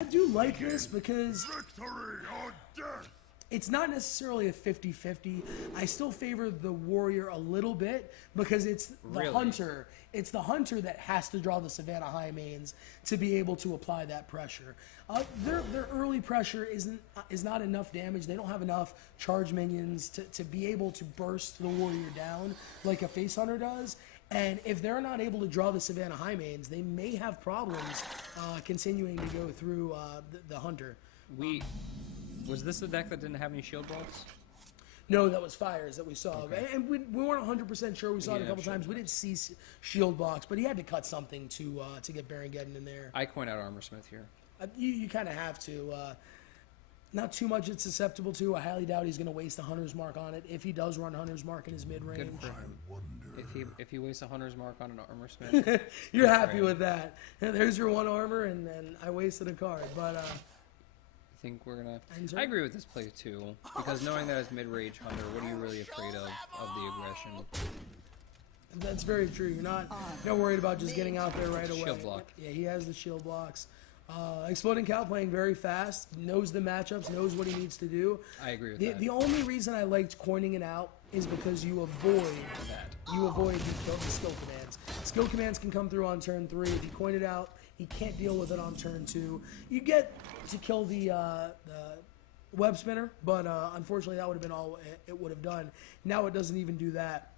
I do like this because it's not necessarily a 50-50. I still favor the warrior a little bit because it's the hunter. It's the hunter that has to draw the Savannah High Mains to be able to apply that pressure. Their early pressure is not enough damage. They don't have enough charge minions to be able to burst the warrior down like a face hunter does. And if they're not able to draw the Savannah High Mains, they may have problems continuing to go through the hunter. Was this the deck that didn't have any shield blocks? No, that was Fires that we saw. Okay. And we weren't 100% sure. We saw it a couple times. We didn't see shield blocks, but he had to cut something to get Baron-Geddon in there. I coin out Armor Smith here. You kind of have to. Not too much it's susceptible to. I highly doubt he's going to waste a Hunter's Mark on it. If he does run Hunter's Mark in his mid-range. Good for him. If he wastes a Hunter's Mark on an Armor Smith. You're happy with that. There's your one armor, and then I wasted a card. But I think we're going to... I agree with this play, too. Because knowing that it's mid-range Hunter, what are you really afraid of the aggression? That's very true. You're not worried about just getting out there right away. Shield block. Yeah, he has the shield blocks. ExplodingCow playing very fast, knows the matchups, knows what he needs to do. I agree with that. The only reason I liked coining it out is because you avoid the skill commands. Skill commands can come through on turn 3. If you coin it out, he can't deal with it on turn 2. You get to kill the web spinner, but unfortunately that would have been all it would have done. Now it doesn't even do that.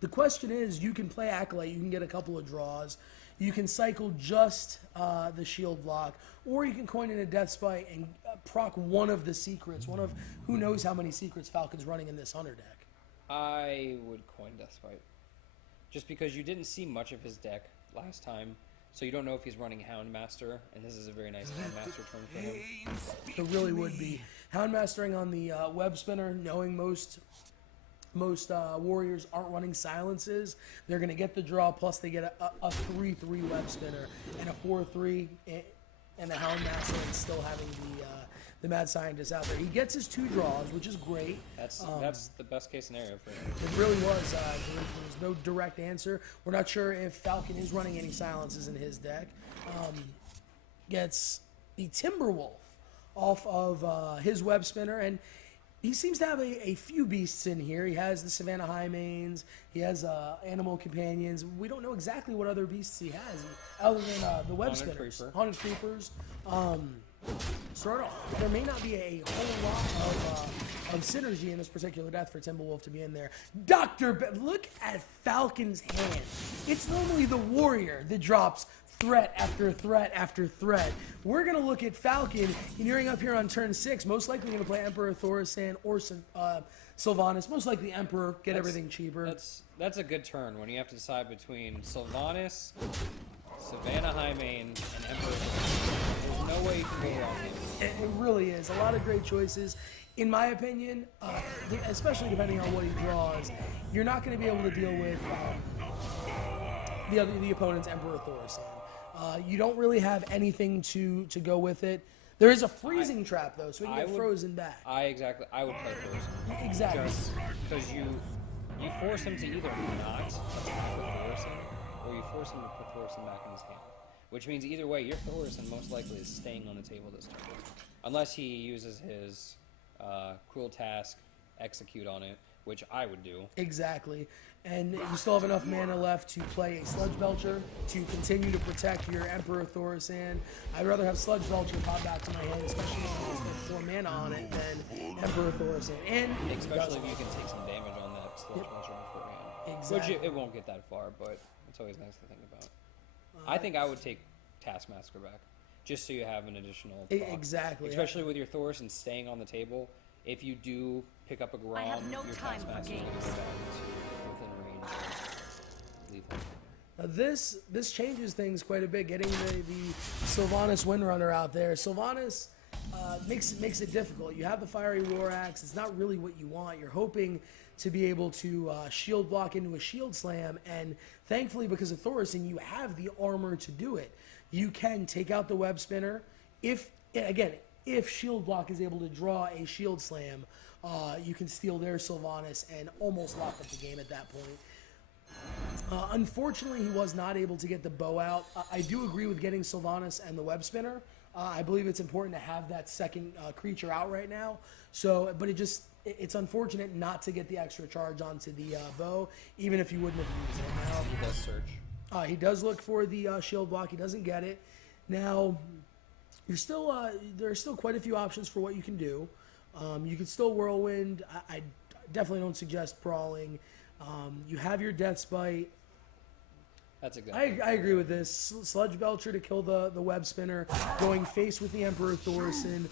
The question is, you can play Acolyte, you can get a couple of draws. You can cycle just the shield block, or you can coin in a Death Spite and proc one of the secrets, one of who knows how many secrets Falcon's running in this Hunter deck. I would coin Death Spite. Just because you didn't see much of his deck last time, so you don't know if he's running Houndmaster, and this is a very nice Houndmaster turn for him. It really would be. Houndmastering on the web spinner, knowing most warriors aren't running silences. They're going to get the draw, plus they get a 3-3 web spinner and a 4-3 and a Houndmaster, and still having the mad scientist out there. He gets his 2 draws, which is great. That's the best case scenario for him. It really was. There's no direct answer. We're not sure if Falcon is running any silences in his deck. Gets the Timberwolf off of his web spinner, and he seems to have a few beasts in here. He has the Savannah High Mains. He has animal companions. We don't know exactly what other beasts he has, other than the web spinners. Haunted Creepers. Sort of, there may not be a whole lot of synergy in this particular death for Timberwolf to be in there. Look at Falcon's hand. It's normally the warrior that drops threat after threat after threat. We're going to look at Falcon nearing up here on turn 6. Most likely going to play Emperor Thaurissan or Sylvanas. Most likely Emperor, get everything cheaper. That's a good turn when you have to decide between Sylvanas, Savannah High Main, and Emperor Thaurissan. There's no way you can go wrong here. It really is. A lot of great choices. In my opinion, especially depending on what he draws, you're not going to be able to deal with the opponent's Emperor Thaurissan. You don't really have anything to go with it. There is a freezing trap though, so he can get frozen back. I would play Thaurissan. Exactly. Because you force him to either not attack with Thaurissan, or you force him to put Thaurissan back in his hand. Which means either way, your Thaurissan most likely is staying on the table this turn, unless he uses his Cruel Task, execute on it, which I would do. Exactly. And you still have enough mana left to play a Sludge Belcher to continue to protect your Emperor Thaurissan. I'd rather have Sludge Belcher pop back to my hand, especially if there's 4 mana on it, than Emperor Thaurissan. And especially if you can take some damage on that Sludge Belcher beforehand. Exactly. Which it won't get that far, but it's always nice to think about. I think I would take Taskmaster back, just so you have an additional proc. Exactly. Especially with your Thaurissan staying on the table. If you do pick up a Grom, your Taskmaster is going to go within range. This changes things quite a bit. Getting the Sylvanas Windrunner out there. Sylvanas makes it difficult. You have the Fiery War Axe. It's not really what you want. You're hoping to be able to shield block into a shield slam, and thankfully because of Thaurissan, you have the armor to do it. You can take out the web spinner. If shield block is able to draw a shield slam, you can steal their Sylvanas and almost lock up the game at that point. Unfortunately, he was not able to get the bow out. I do agree with getting Sylvanas and the web spinner. I believe it's important to have that second creature out right now. So, but it's unfortunate not to get the extra charge onto the bow, even if you wouldn't have used it. Now, He does search. he does look for the shield block. He doesn't get it. Now, you're still there are still quite a few options for what you can do. You can still whirlwind. I definitely don't suggest brawling. You have your death spite. That's exactly. I agree with this. Sludge Belcher to kill the web spinner, going face with the Emperor Thorson,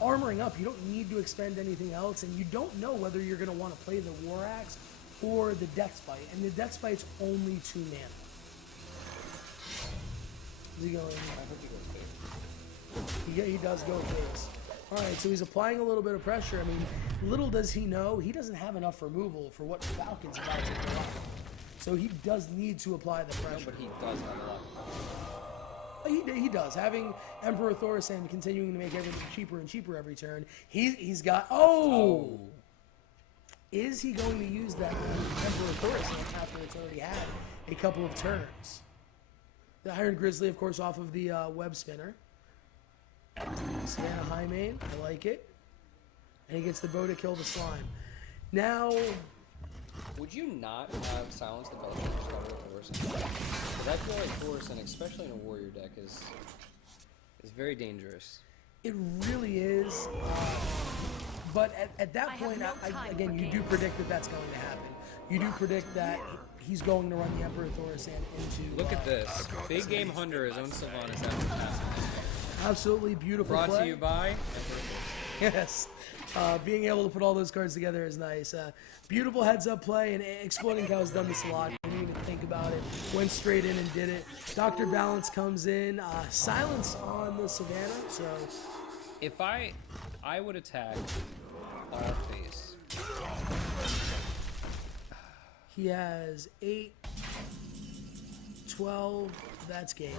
armoring up. You don't need to expend anything else, and you don't know whether you're going to want to play the War Axe or the Death Spite, and the Death Spite's only 2 mana. Is he going? I hope he goes big. He does go face. All right, so he's applying a little bit of pressure. I mean, little does he know, he doesn't have enough removal for what Falcon's about to go up. So he does need to apply the No, pressure. but he does have a lot. He does. Having Emperor Thorson continuing to make everything cheaper and cheaper every turn, he's got... Oh! Is he going to use that Emperor Thorson after it's already had a couple of turns? The Iron Grizzly, of course, off of the web spinner. Savannah High Main, I like it. And he gets the bow to kill the slime. Now... Would you not have silenced the Belcher to cover Thorson? Because I feel like Thorson, especially in a warrior deck, is very dangerous. It really is. But at that point, again, you do predict that that's going to happen. You do predict that he's going to run the Emperor Thorson into... Look at this. Big Game Hunter, his own Sylvanas after passing this. Absolutely beautiful Brought play. to you by Emperor Thorson. Yes. Being able to put all those cards together is nice. Beautiful heads-up play, and ExplodingCow has done this a lot. Didn't even think about it. Went straight in and did it. Dr. Balance comes in. Silence on the Savannah, so... If I would attack all face. He has 8, 12. That's game.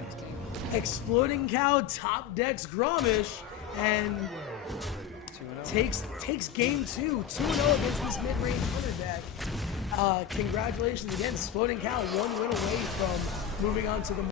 That's game. ExplodingCow top decks Gromish and 2-0. takes game 2. 2-0 against this mid-range winner deck. Congratulations again, ExplodingCow, 1 win away from moving on to the